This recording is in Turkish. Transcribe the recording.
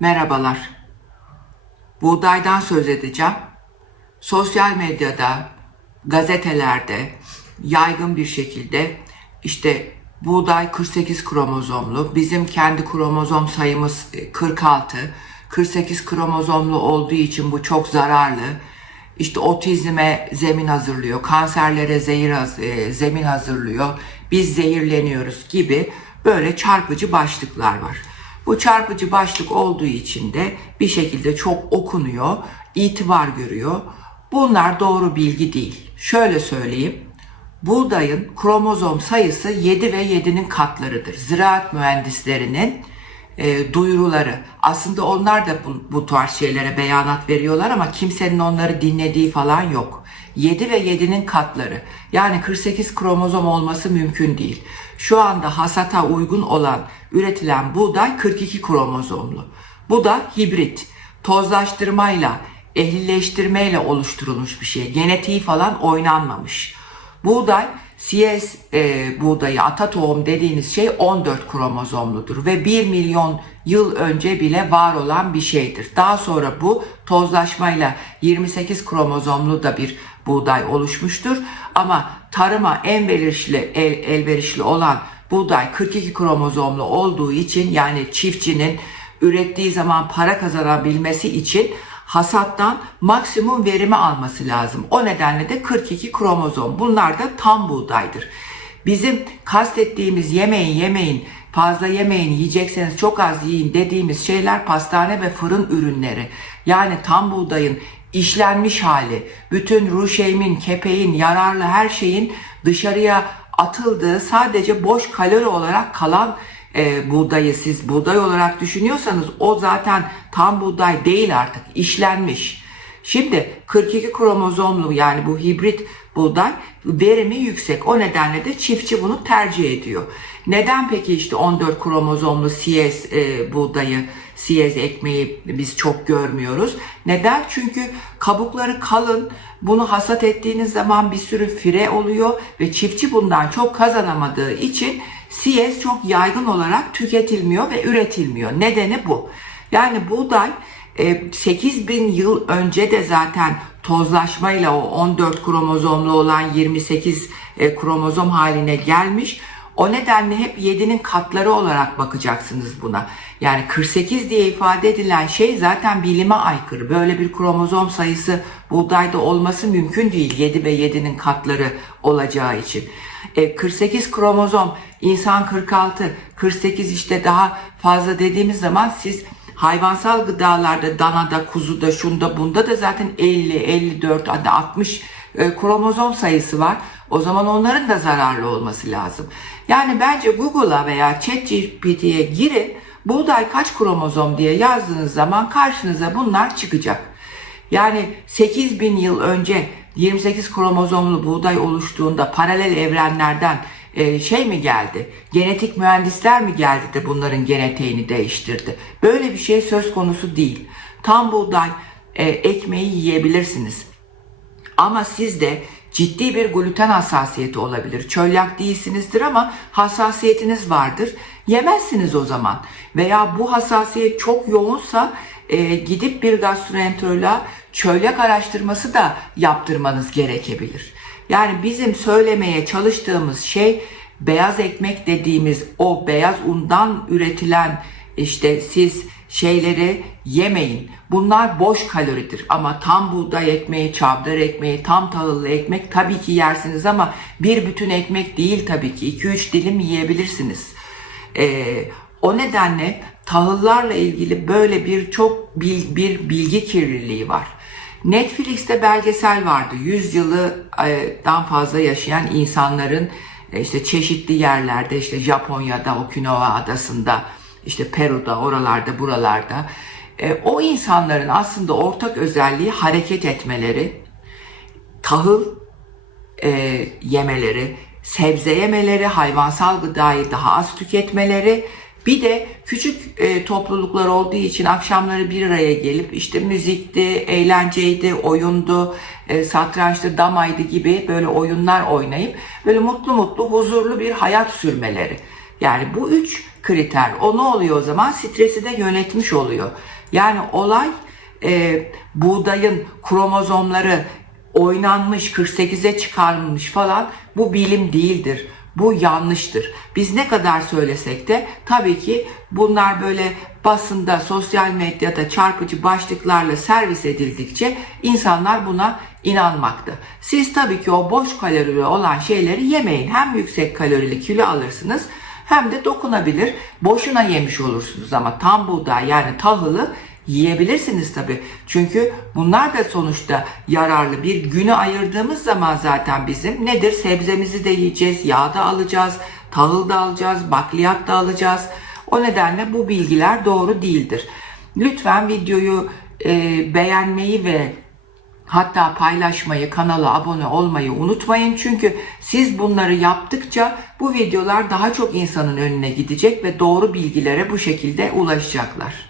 Merhabalar. Buğdaydan söz edeceğim. Sosyal medyada, gazetelerde yaygın bir şekilde işte buğday 48 kromozomlu, bizim kendi kromozom sayımız e, 46. 48 kromozomlu olduğu için bu çok zararlı. İşte otizme zemin hazırlıyor, kanserlere zehir e, zemin hazırlıyor. Biz zehirleniyoruz gibi böyle çarpıcı başlıklar var. Bu çarpıcı başlık olduğu için de bir şekilde çok okunuyor, itibar görüyor. Bunlar doğru bilgi değil. Şöyle söyleyeyim. Buğdayın kromozom sayısı 7 ve 7'nin katlarıdır. Ziraat mühendislerinin e, duyuruları. Aslında onlar da bu, bu tarz şeylere beyanat veriyorlar ama kimsenin onları dinlediği falan yok. 7 ve 7'nin katları. Yani 48 kromozom olması mümkün değil. Şu anda hasata uygun olan üretilen buğday 42 kromozomlu. Bu da hibrit. Tozlaştırmayla, ehlileştirmeyle oluşturulmuş bir şey. Genetiği falan oynanmamış. Buğday CS e, buğdayı ata tohum dediğiniz şey 14 kromozomludur ve 1 milyon yıl önce bile var olan bir şeydir. Daha sonra bu tozlaşmayla 28 kromozomlu da bir buğday oluşmuştur. Ama tarıma en elverişli, el, elverişli olan buğday 42 kromozomlu olduğu için yani çiftçinin ürettiği zaman para kazanabilmesi için hasattan maksimum verimi alması lazım. O nedenle de 42 kromozom. Bunlar da tam buğdaydır. Bizim kastettiğimiz yemeğin yemeğin fazla yemeğin yiyecekseniz çok az yiyin dediğimiz şeyler pastane ve fırın ürünleri. Yani tam buğdayın işlenmiş hali, bütün ruşeymin, kepeğin, yararlı her şeyin dışarıya atıldığı sadece boş kalori olarak kalan e, buğdayı siz buğday olarak düşünüyorsanız o zaten tam buğday değil artık işlenmiş. Şimdi 42 kromozomlu yani bu hibrit buğday verimi yüksek. O nedenle de çiftçi bunu tercih ediyor. Neden peki işte 14 kromozomlu CS e, buğdayı, CS ekmeği biz çok görmüyoruz? Neden? Çünkü kabukları kalın. Bunu hasat ettiğiniz zaman bir sürü fire oluyor ve çiftçi bundan çok kazanamadığı için CS çok yaygın olarak tüketilmiyor ve üretilmiyor. Nedeni bu. Yani buğday 8 bin yıl önce de zaten tozlaşmayla o 14 kromozomlu olan 28 e, kromozom haline gelmiş. O nedenle hep 7'nin katları olarak bakacaksınız buna. Yani 48 diye ifade edilen şey zaten bilime aykırı. Böyle bir kromozom sayısı buğdayda olması mümkün değil 7 ve 7'nin katları olacağı için. E, 48 kromozom, insan 46, 48 işte daha fazla dediğimiz zaman siz hayvansal gıdalarda, danada, kuzuda, şunda, bunda da zaten 50, 54, hadi 60 e, kromozom sayısı var. O zaman onların da zararlı olması lazım. Yani bence Google'a veya ChatGPT'ye girin, buğday kaç kromozom diye yazdığınız zaman karşınıza bunlar çıkacak. Yani 8 bin yıl önce 28 kromozomlu buğday oluştuğunda paralel evrenlerden e, şey mi geldi? Genetik mühendisler mi geldi de bunların genetiğini değiştirdi? Böyle bir şey söz konusu değil. Tam buğday e, ekmeği yiyebilirsiniz. Ama sizde ciddi bir gluten hassasiyeti olabilir. Çölyak değilsinizdir ama hassasiyetiniz vardır. Yemezsiniz o zaman. Veya bu hassasiyet çok yoğunsa e, gidip bir gastroenteroloğa çölyak araştırması da yaptırmanız gerekebilir. Yani bizim söylemeye çalıştığımız şey beyaz ekmek dediğimiz o beyaz undan üretilen işte siz şeyleri yemeyin. Bunlar boş kaloridir ama tam buğday ekmeği, çavdar ekmeği, tam tahıllı ekmek tabii ki yersiniz ama bir bütün ekmek değil tabii ki. 2-3 dilim yiyebilirsiniz. Ee, o nedenle tahıllarla ilgili böyle bir çok bil, bir bilgi kirliliği var. Netflix'te belgesel vardı. 100 yıldan fazla yaşayan insanların e, işte çeşitli yerlerde işte Japonya'da, Okinawa adasında, işte Peru'da, oralarda, buralarda e, o insanların aslında ortak özelliği hareket etmeleri, tahıl e, yemeleri, sebze yemeleri, hayvansal gıdayı daha az tüketmeleri, bir de küçük e, topluluklar olduğu için akşamları bir araya gelip işte müzikti, eğlenceydi, oyundu, e, satrançtı, damaydı gibi böyle oyunlar oynayıp böyle mutlu mutlu huzurlu bir hayat sürmeleri. Yani bu üç kriter. O ne oluyor o zaman? Stresi de yönetmiş oluyor. Yani olay e, buğdayın kromozomları oynanmış 48'e çıkarılmış falan bu bilim değildir. Bu yanlıştır. Biz ne kadar söylesek de tabii ki bunlar böyle basında, sosyal medyada çarpıcı başlıklarla servis edildikçe insanlar buna inanmakta. Siz tabii ki o boş kalorili olan şeyleri yemeyin. Hem yüksek kalorili kilo alırsınız hem de dokunabilir. Boşuna yemiş olursunuz ama tam buğday yani tahılı yiyebilirsiniz tabi. Çünkü bunlar da sonuçta yararlı. Bir günü ayırdığımız zaman zaten bizim nedir? Sebzemizi de yiyeceğiz, yağ da alacağız, tahıl da alacağız, bakliyat da alacağız. O nedenle bu bilgiler doğru değildir. Lütfen videoyu e, beğenmeyi ve Hatta paylaşmayı, kanala abone olmayı unutmayın. Çünkü siz bunları yaptıkça bu videolar daha çok insanın önüne gidecek ve doğru bilgilere bu şekilde ulaşacaklar.